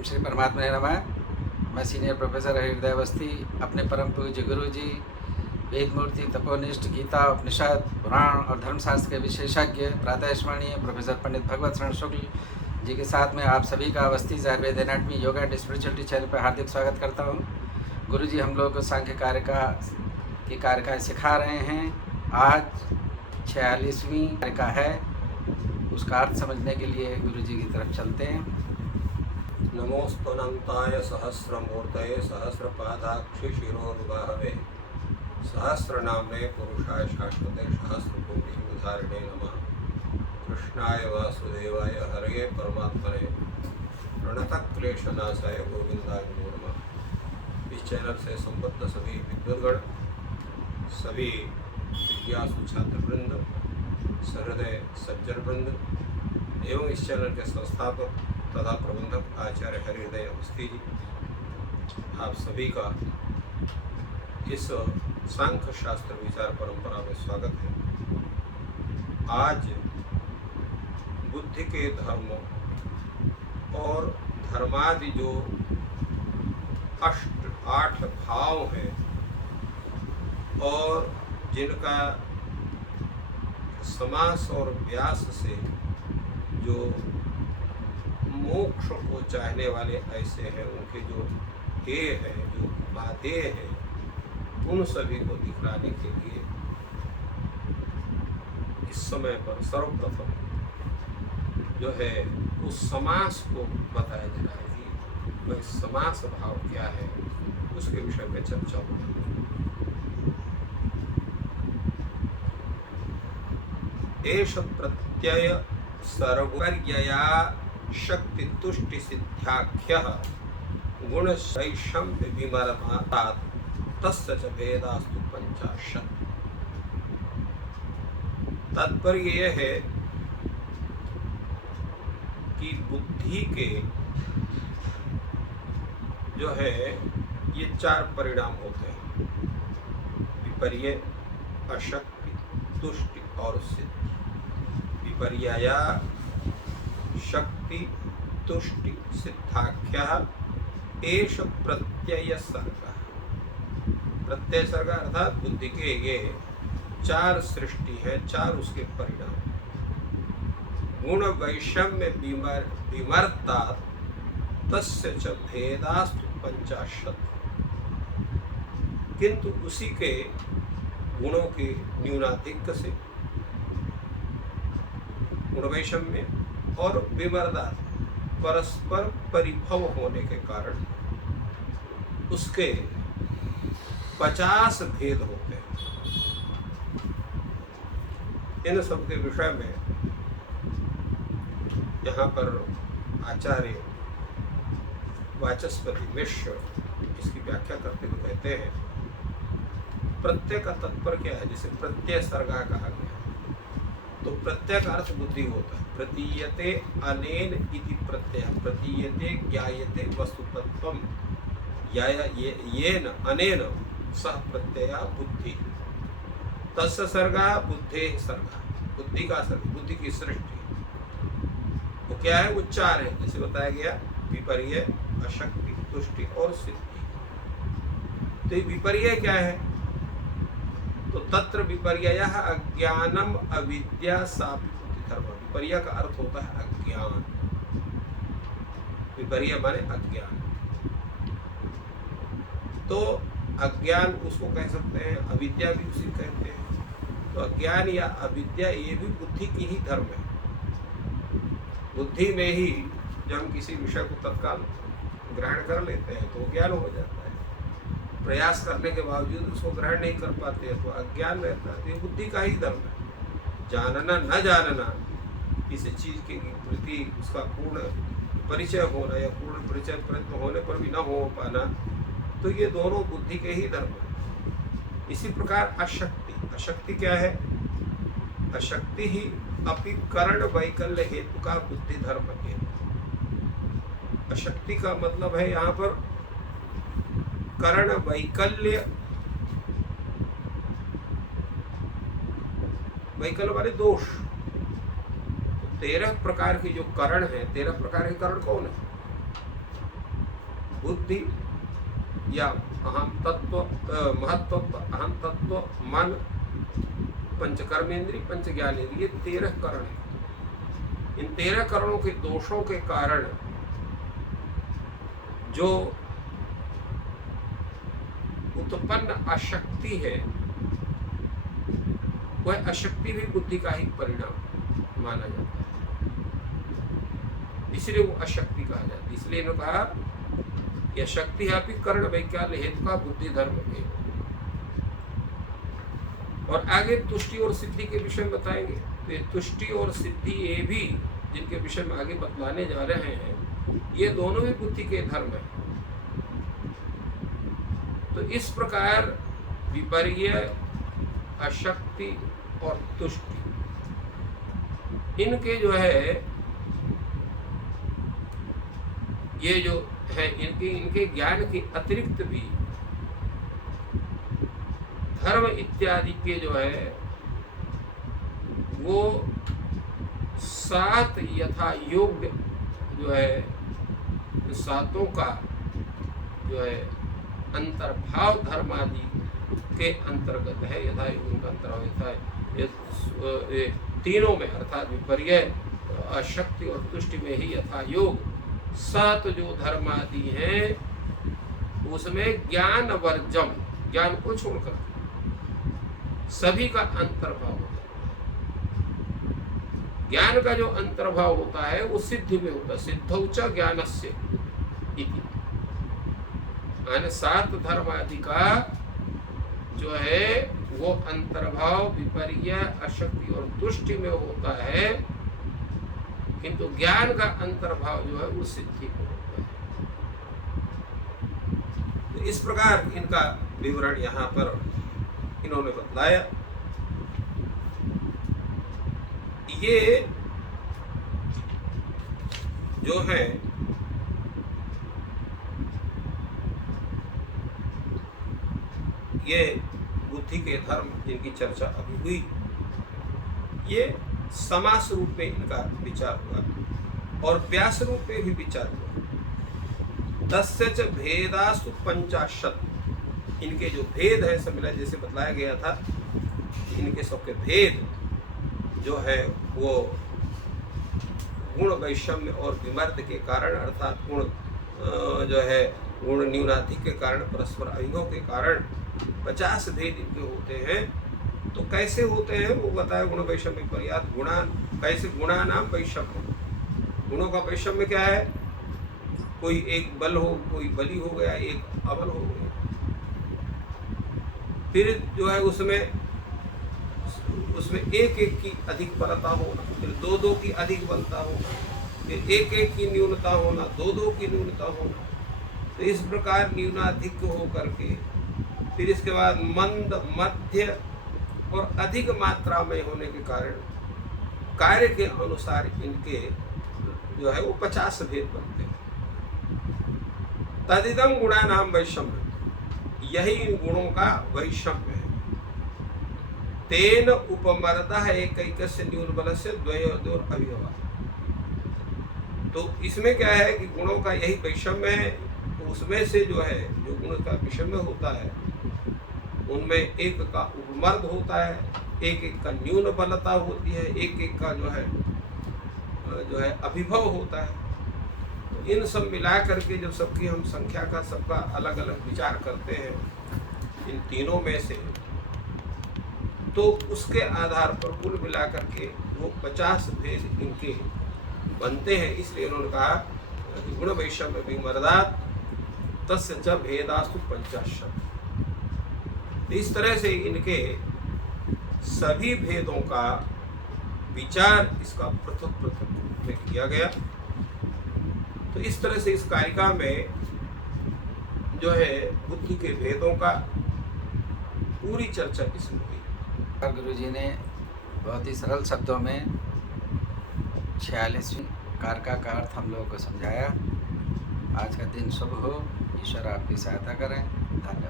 ओम श्री परमात्मा नमः। मैं सीनियर प्रोफेसर हृदय अवस्थी अपने परम पूज्य गुरु जी वेद मूर्ति तपोनिष्ठ गीता उपनिषद पुराण और धर्मशास्त्र के विशेषज्ञ प्रातः स्मरणीय प्रोफेसर पंडित भगवत शरण शुक्ल जी के साथ में आप सभी का Awasthi Ayurveda anatomy yoga and spirituality channel पर हार्दिक स्वागत करता हूँ। गुरु जी हम लोग को सांख्य कारिकाएँ सिखा रहे हैं। आज 46वीं कारिका है, उसका अर्थ समझने के लिए गुरु जी की तरफ चलते हैं। नमोस्तुनन्ताय सहस्रमूर्तये सहस्रपादाक्षि शिरोरुबाहवे सहस्रनाम्ने पुरुषाय शाश्वते सहस्रकोटिधारिणे नमः। कृष्णाय वासुदेवाय हरये परमात्मने प्रणतक्लेशनाशाय गोविंदाय नमो नमः। इस चैनल से संबद्ध सभी विद्वद्गण, सभी जिज्ञासु छात्रवृंद, सहृदय सज्जन वृंद एवं इस चैनल के संस्थापक तथा प्रबंधक आचार्य हृदय अवस्थी जी, आप सभी का इस सांख्य शास्त्र विचार परंपरा में स्वागत है। आज बुद्धि के धर्मों और धर्मादि जो 8 भाव हैं और जिनका समास और व्यास से जो मोक्ष को चाहने वाले ऐसे हैं, उनके जो ध्येय हैं, जो उपादेय हैं, उन सभी को दिखलाने के लिए इस समय पर सर्वप्रथम जो है उस समास को बताया जा रहा है कि वह समास भाव क्या है, उसके विषय में चर्चा होगी। एष प्रत्यय सर्वपर्यया शक्ति तुष्टि सिद्ध्याख्य गुण शैषम्य विमर्मात् तस्य च भेदास्तु 50। तात्पर्य यह है कि बुद्धि के जो है ये 4 परिणाम होते हैं: विपर्य, अशक्ति, तुष्टि और सिद्धि। विपर्यया शक्ति तुष्टि सिद्धाख्य एष प्रत्यय सर्ग। प्रत्यय सर्ग अर्थात बुद्धि के ये 4 सृष्टि है, 4 उसके परिणाम। गुण वैषम्य विमर्तात् तस्य च भेदास्तु 50। किंतु उसी के गुणों के न्यूनाधिक्य से गुण वैषम्य और विमर्दात परस्पर परिभव होने के कारण उसके 50 भेद होते हैं। इन सब के विषय में यहाँ पर आचार्य वाचस्पति मिश्र इसकी व्याख्या करते हुए कहते हैं, प्रत्यय का तात्पर्य क्या है? जैसे प्रत्यय सर्गा कहा गया, तो प्रत्यय का अर्थ बुद्धि होता है। प्रतीयते अनेन इति प्रत्यय, प्रतीयते ज्ञायते वस्तुतत्वम, येन अनेन सह प्रत्यया बुद्धि। तस्य सर्गा बुद्धे सर्गा, बुद्धि का सर्ग, बुद्धि की सृष्टि वो क्या है? वो 4 है, जैसे बताया गया, विपर्य, अशक्ति, तुष्टि और सिद्धि। तो ये विपर्य क्या है? तो तत्र विपर्ययः अज्ञानम अविद्या सापि बुद्धि धर्म। विपर्य का अर्थ होता है अज्ञान। विपर्य माने अज्ञान। तो अज्ञान उसको कह सकते हैं, अविद्या भी उसी कहते हैं। तो अज्ञान या अविद्या ये भी बुद्धि की ही धर्म है। बुद्धि में ही जब हम किसी विषय को तत्काल ग्रहण कर लेते हैं तो ज्ञान हो जाता है। प्रयास करने के बावजूद उसको ग्रहण नहीं कर पाते हैं तो अज्ञान रहता है। तो ये बुद्धि का ही धर्म है। जानना न जानना, किसी चीज के प्रति उसका पूर्ण परिचय होना या पूर्ण परिचय प्रयत्न होने पर भी न हो पाना, तो ये दोनों बुद्धि के ही धर्म है। इसी प्रकार अशक्ति, अशक्ति क्या है? अशक्ति ही अपि करण वैकल्य हेतु का बुद्धि धर्म है। अशक्ति का मतलब है यहाँ पर करण वैकल्य, वैकल्य वाले दोष। 13 प्रकार के जो करण है, 13 प्रकार के करण कौन है? बुद्धि या अहम तत्व, महत्व, अहम तत्व, मन, पंच कर्मेंद्रिय, पंच ज्ञानेंद्रिय, 13 करण है। इन 13 करणों के दोषों के कारण जो उत्पन्न अशक्ति है, वह अशक्ति भी बुद्धि का ही परिणाम माना जाता है, इसलिए वो अशक्ति कहा जाता है। इसलिए इन्होंने कहा यह शक्ति है भी कर्ण वैज्ञान्य हेतु का बुद्धि धर्म है। और आगे तुष्टि और सिद्धि के विषय में बताएंगे। तो ये तुष्टि और सिद्धि ये भी जिनके विषय में आगे बतलाने जा रहे हैं, ये दोनों भी बुद्धि के धर्म है। तो इस प्रकार विपर्य, अशक्ति और तुष्टि, इनके जो है ये जो है इनके ज्ञान के अतिरिक्त भी धर्म इत्यादि के जो है वो 7 यथा योग्य जो है सातों का जो है अंतर्भाव धर्म आदि के अंतर्गत है। यथा योग का अंतर्भाव ये तीनों में अर्थात विपर्य, अशक्ति और तुष्टि में ही यथा योग 7 जो धर्म आदि हैं उसमें ज्ञान वर्जम, ज्ञान को छोड़कर सभी का अंतर्भाव होता है। ज्ञान का जो अंतर्भाव होता है वो सिद्धि में होता है। सिद्धौच ज्ञानस्य इति, यानी 7 धर्म आदि का जो है वो अंतर्भाव विपर्य, अशक्ति और तुष्टि में होता है, किंतु ज्ञान का अंतर्भाव जो है वो सिद्धि में होता है। तो इस प्रकार इनका विवरण यहाँ पर इन्होंने बतलाया। ये जो है ये बुद्धि के धर्म जिनकी चर्चा अभी हुई, ये समास रूप में इनका विचार हुआ और व्यास रूप में भी विचार हुआ। तस्य च भेदास्तु 50, इनके जो भेद है सम्मिला जैसे बतलाया गया था, इनके सबके भेद जो है वो गुण वैषम्य और विमर्द के कारण, अर्थात गुण जो है गुण न्यूनाधिक के कारण, परस्पर अभिभव के कारण 50 भेद इनके होते हैं। तो कैसे होते हैं वो बताया। गुण वैषम्य पर्यात गुणा, कैसे गुणा नाम वैषम्य, गुणों का वैषम्य क्या है, कोई एक बल हो, कोई बली हो गया, एक अबल हो गया। फिर जो है उसमें एक की अधिक बलता होना, फिर 2 की अधिक बलता होना, फिर एक की न्यूनता होना, 2 की न्यूनता होना। तो इस प्रकार न्यूनाधिक हो करके फिर इसके बाद मंद, मध्य और अधिक मात्रा में होने के कारण कार्य के अनुसार इनके जो है वो 50 भेद बनते हैं। तदिदम गुणा नाम वैषम्य, यही इन गुणों का वैषम्य है। तेन उपमर्द है एक से न्यून बल से द्वयोर अभिभव। तो इसमें क्या है कि गुणों का यही वैषम्य है। तो उसमें से जो है जो गुण का विषम्य होता है उनमें एक का उपमर्द होता है, एक का न्यून बलता होती है, एक का जो है अभिभव होता है। तो इन सब मिला करके जब सबकी हम संख्या का सबका अलग अलग विचार करते हैं इन तीनों में से, तो उसके आधार पर कुल मिला करके वो 50 भेद इनके बनते हैं। इसलिए उन्होंने कहा कि गुण वैषम्य विमर्दात् तस्य च भेदास्तु 50। इस तरह से इनके सभी भेदों का विचार इसका पृथक पृथक रूप में किया गया। तो इस तरह से इस कारिका में जो है बुद्धि के भेदों का पूरी चर्चा इसमें हुई। गुरु जी ने बहुत ही सरल शब्दों में 46वीं कारका का अर्थ हम लोगों को समझाया। आज का दिन शुभ हो, ईश्वर आपकी सहायता करें। धन्यवाद।